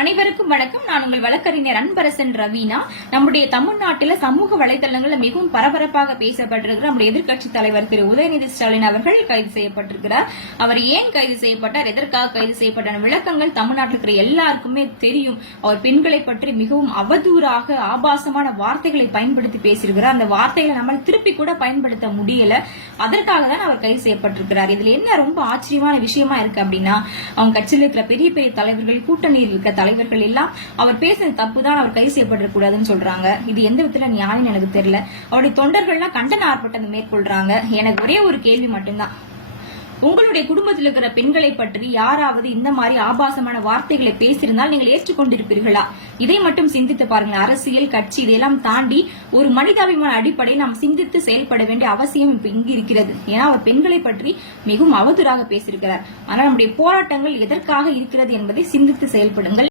அனைவருக்கும் வணக்கம். நான் உங்கள் வழக்கறிஞர் அன்பரசன் ரவீனா. நம்முடைய தமிழ்நாட்டில் சமூக வலைதளங்கள்ல மிகவும் பரபரப்பாக பேசப்பட்டிருக்கிற நம்முடைய எதிர்க்கட்சி தலைவர் திரு உதயநிதி ஸ்டாலின் அவர்கள் கைது செய்யப்பட்டிருக்கிறார். அவர் ஏன் கைது செய்யப்பட்டார், எதற்காக கைது செய்யப்பட்டார் விளக்கங்கள் தமிழ்நாட்டில் இருக்கிற எல்லாருக்குமே தெரியும். அவர் பெண்களை பற்றி மிகவும் அவதூறாக ஆபாசமான வார்த்தைகளை பயன்படுத்தி பேசியிருக்கிறார். அந்த வார்த்தைகளை நம்மளால திருப்பி கூட பயன்படுத்த முடியல. அதற்காக தான் அவர் கைது செய்யப்பட்டிருக்கிறார். இதுல என்ன ரொம்ப ஆச்சரியமான விஷயமா இருக்கு அப்படின்னா, அவங்க கட்சியில் இருக்கிற பெரிய பெரிய தலைவர்கள், கூட்டணியில் இருக்க தலைவர்கள் எல்லாம் அவர் பேசின தப்புதான், அவர் கைது செய்யப்படக்கூடாதுன்னு சொல்றாங்க. இது எந்த விதத்துல நியாயம் எனக்கு தெரியல. அவருடைய தொண்டர்கள்லாம் கண்டன ஆர்ப்பாட்டம் மேற்கொள்றாங்க. எனக்கு ஒரே ஒரு கேள்வி மட்டும்தான், உங்களுடைய குடும்பத்தில் இருக்கிற பெண்களை பற்றி யாராவது இந்த மாதிரி ஆபாசமான வார்த்தைகளை பேசியிருந்தால் நீங்கள் ஏற்றுக்கொண்டிருப்பீர்களா? இதை மட்டும் சிந்தித்து பாருங்க. அரசியல், கட்சி இதையெல்லாம் தாண்டி ஒரு மனிதாபிமான அடிப்படையில் நாம் சிந்தித்து செயல்பட வேண்டிய அவசியம் இப்ப இங்கு இருக்கிறது. ஏன்னா அவர் பெண்களை பற்றி மிகவும் அவதூறாக பேசியிருக்கிறார். ஆனால் நம்முடைய போராட்டங்கள் எதற்காக இருக்கிறது என்பதை சிந்தித்து செயல்படுங்கள்.